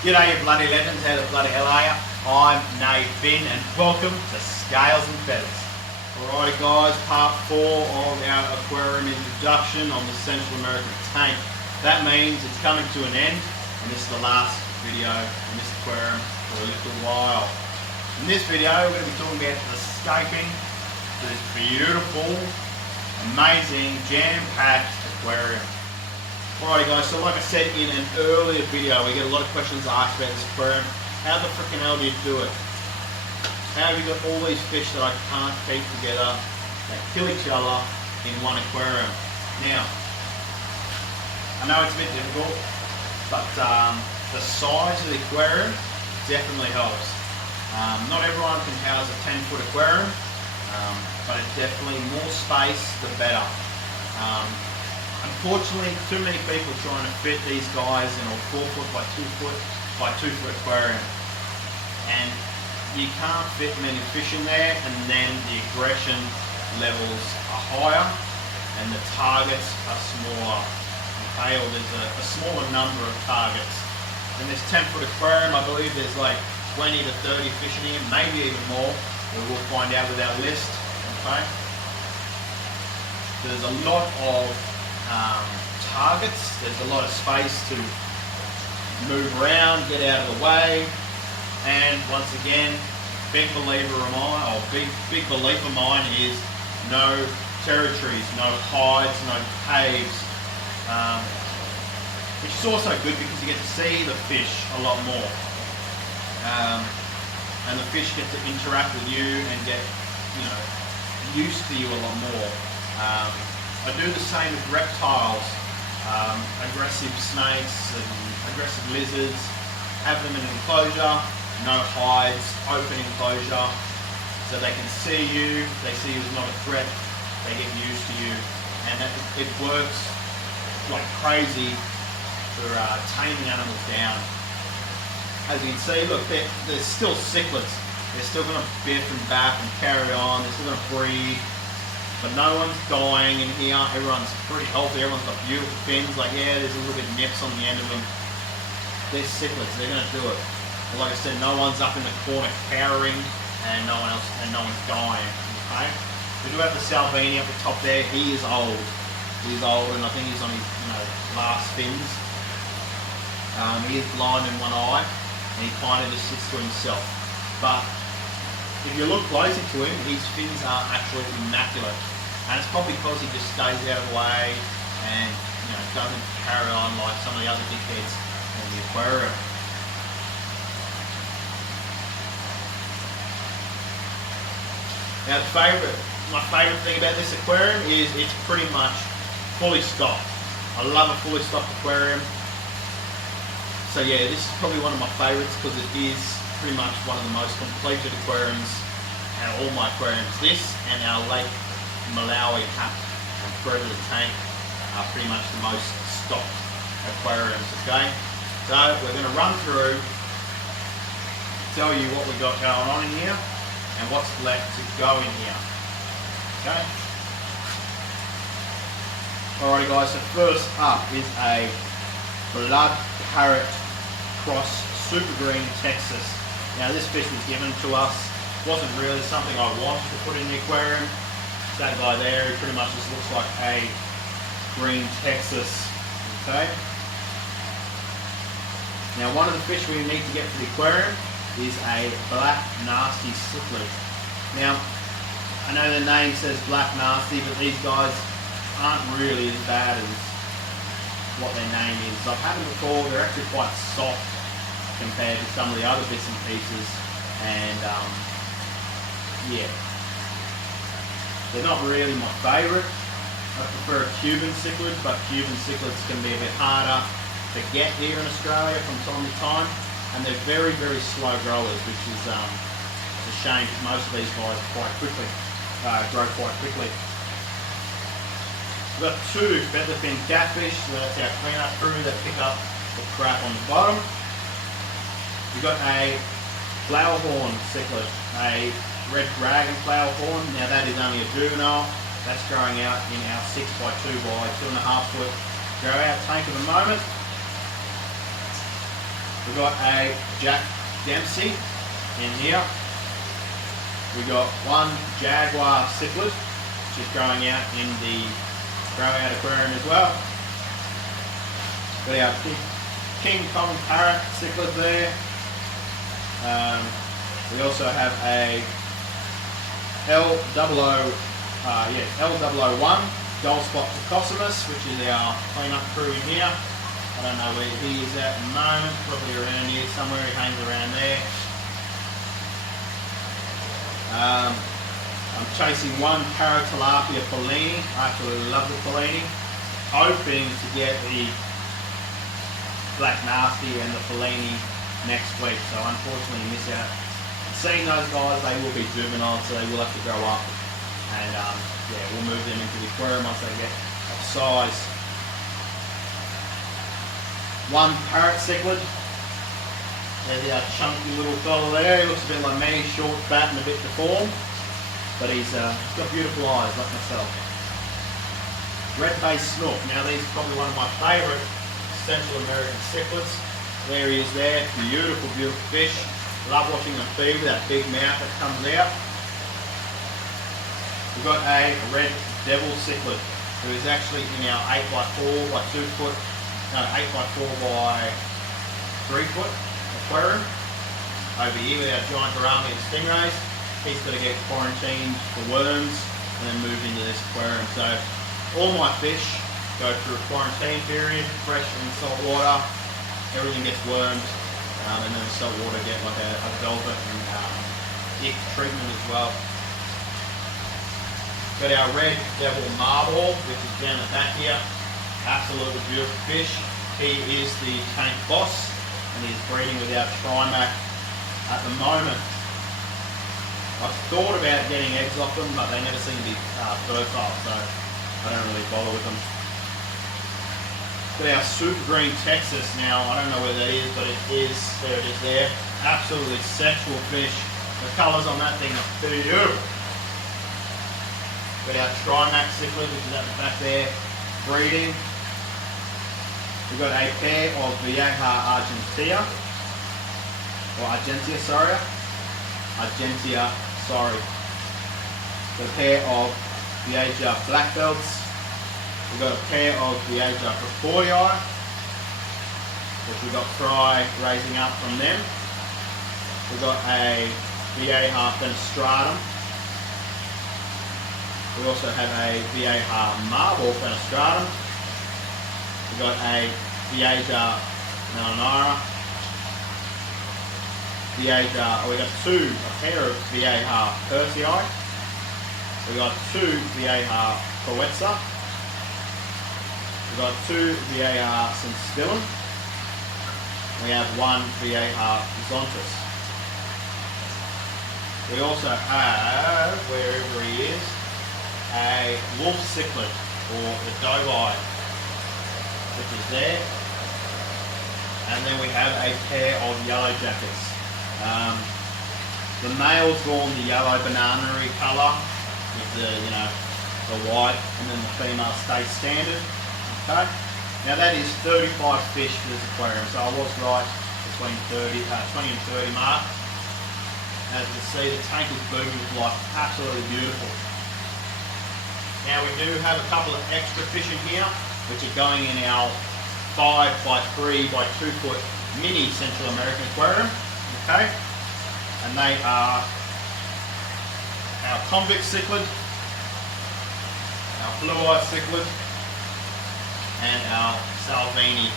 G'day you bloody legends, how the bloody hell are ya? I'm Nate Finn and welcome to Scales and Feathers. Alrighty guys, part 4 of our aquarium introduction on the Central American tank. That means it's coming to an end and this is the last video in this aquarium for a little while. In this video we're going to be talking about escaping this beautiful, amazing, jam-packed aquarium. Alrighty guys, so like I said in an earlier video, we get a lot of questions asked about this aquarium. How the frickin' hell do you do it? How have you got all these fish that I can't keep together, that kill each other in one aquarium? Now, I know it's a bit difficult, but the size of the aquarium definitely helps. Not everyone can house a 10-foot aquarium, but it's definitely more space, the better. Unfortunately, too many people trying to fit these guys in a 4-foot by 2-foot by 2-foot aquarium, and you can't fit many fish in there, and then the aggression levels are higher and the targets are smaller. Okay, or there's a smaller number of targets. In this 10-foot aquarium, I believe there's like 20 to 30 fish in here, maybe even more. We'll find out with our list. Okay, there's a lot of targets, there's a lot of space to move around, get out of the way, and once again, big believer of mine, or big belief of mine is no territories, no hides, no caves, which is also good because you get to see the fish a lot more, and the fish get to interact with you and get, used to you a lot more. I do the same with reptiles, aggressive snakes and aggressive lizards. Have them in an enclosure, no hides, open enclosure, so they can see you, they see you as not a threat, they get used to you, and it works like crazy for taming animals down. As you can see, look, they're still cichlids. They're still going to biff and bap and carry on, they're still going to breed. But no one's dying in here, everyone's pretty healthy, everyone's got beautiful fins, like there's a little bit of nips on the end of them. They're cichlids, they're going to do it. But like I said, no one's up in the corner cowering and no one's dying, okay? We do have the Salvini up the top there, he is old. He's old and I think he's on his last fins. He is blind in one eye and he kind of just sits to himself. But if you look closer to him, his fins are actually immaculate. And it's probably because he just stays out of the way and doesn't carry on like some of the other dickheads in the aquarium. Now my favourite thing about this aquarium is it's pretty much fully stocked. I love a fully stocked aquarium. So yeah, this is probably one of my favourites because it is pretty much one of the most completed aquariums out of all my aquariums. This and our Lake Malawi Hap and Predator tank are pretty much the most stocked aquariums, okay? So we're going to run through, tell you what we got going on in here and what's left to go in here, okay? Alrighty guys, so first up is a blood parrot cross super green Texas. Now this fish was given to us, wasn't really something I wanted to put in the aquarium. That guy there, he pretty much just looks like a green Texas, okay? Now one of the fish we need to get for the aquarium is a black nasty cichlid. Now, I know the name says black nasty, but these guys aren't really as bad as what their name is. I've had them before, they're actually quite soft compared to some of the other bits and pieces, and yeah, they're not really my favourite. I prefer a Cuban cichlid, but Cuban cichlids can be a bit harder to get here in Australia from time to time, and they're very, very slow growers, which is a shame because most of these guys grow quite quickly. We've got two featherfin catfish, so that's our cleanup crew that pick up the crap on the bottom. We've got a flowerhorn cichlid, a red dragon flowerhorn. Now that is only a juvenile. That's growing out in our 6x2 by 2.5 foot grow out tank at the moment. We've got a Jack Dempsey in here. We've got one Jaguar cichlid, which is growing out in the grow-out aquarium as well. Got our King Common Parrot cichlid there. We also have a L001 Gold Spot Picosimus, which is our cleanup crew in here. I don't know where he is at the moment, probably around here somewhere, he hangs around there. I'm chasing one Paratilapia Fellini. I absolutely love the Fellini. Hoping to get the Black Nasty and the Fellini next week, so unfortunately miss out. Seeing those guys, they will be juvenile, so they will have to grow up, and yeah, we'll move them into the aquarium once they get of size. One parrot cichlid. There's our chunky little fella there. He looks a bit like me, short, fat, and a bit deformed, but he's got beautiful eyes like myself. Red-faced snook. Now these are probably one of my favourite Central American cichlids. There he is there. Beautiful, beautiful fish. Love watching them feed with that big mouth that comes out. We've got a red devil cichlid who is actually in our 8x4 by 2 foot, no, 8x4 by 3 foot aquarium over here with our giant gourami and stingrays. He's got to get quarantined for worms and then moved into this aquarium. So all my fish go through a quarantine period, fresh and salt water. Everything gets wormed, and then the salt water get like a velvet and ick treatment as well. Got our red devil marble, which is down the back here. Absolutely beautiful fish. He is the tank boss, and he's breeding with our Trimac at the moment. I've thought about getting eggs off them, but they never seem to be fertile, so I don't really bother with them. Got our super green Texas now. I don't know where that is, but it is. There it is there. Absolutely sexual fish. The colours on that thing are beautiful. Got our Trimac cichlid, which is at the back there, breeding. We've got a pair of Vieja Argentia. Got a pair of Vieja black belts. We've got a pair of Vieja Profortii, which we've got fry raising up from them. We've got a Vieja fenestratum. We also have a Vieja marble fenestratum. We've got a Vieja melanara. We've got a pair of Vieja persei. We've got two Vieja poetza. We've got two Vieja sensillum. We have one Vieja zontus. We also have, wherever he is, a wolf cichlid, or the doe-eye, which is there. And then we have a pair of yellow jackets. The male's drawn the yellow banana-y colour with the white, and then the female stays standard. Okay. Now that is 35 fish for this aquarium, so I was right between 20 and 30 mark. As you can see, the tank is booming with life, absolutely beautiful. Now we do have a couple of extra fish in here, which are going in our 5 by 3 by 2 foot mini Central American aquarium. Okay, and they are our convict cichlid, our blue-eye cichlid, and our Salvini,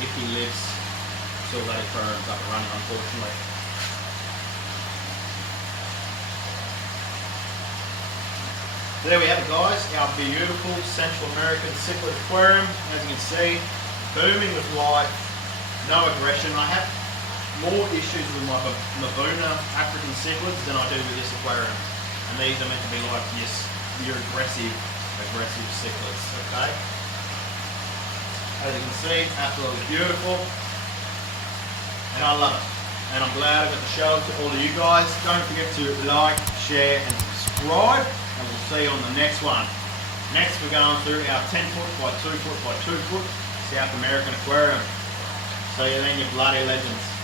if he lives. Still that aquarium's up and running, unfortunately. So there we have it, guys, our beautiful Central American cichlid aquarium. As you can see, booming with life, no aggression. I have more issues with my Laguna African cichlids than I do with this aquarium. And these are meant to be like, yes, your aggressive cichlids, okay? As you can see, absolutely beautiful. And I love it. And I'm glad I got to show it to all of you guys. Don't forget to like, share, and subscribe. And we'll see you on the next one. Next, we're going through our 10 foot by 2 foot by 2 foot South American aquarium. So then you're bloody legends.